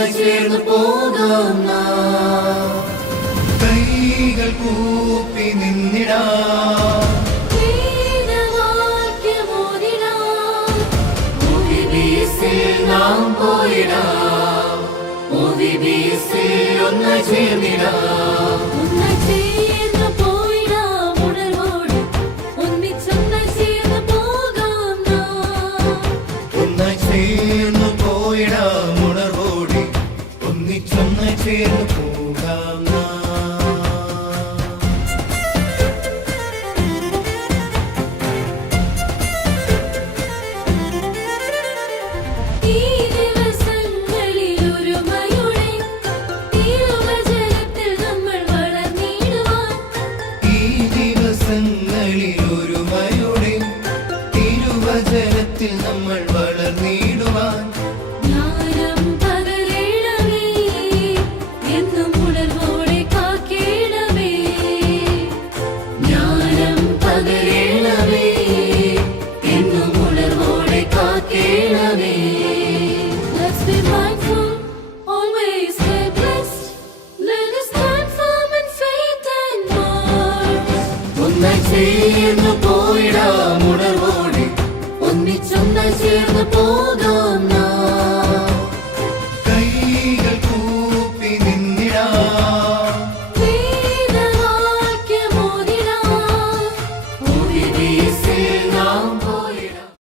ഒന്ന് ചേർന്ന് പോകാം നാം. കൈകൾ കൂപ്പി നിന്നിടാം, നാം പോയിടാം. ഒന്ന് ചേർന്നിടാം, ഒന്ന് ചേർന്ന് പോയിടാം ഉണർവോടെ, ഒന്നിച്ചൊന്ന് ചേർന്ന് പോകാം നാം. ഒന്ന് ചേർന്ന് പോയിടാം ഉണർവോടെ, ഒന്നിച്ചൊന്ന് ചേർന്ന് പോകാം നാം.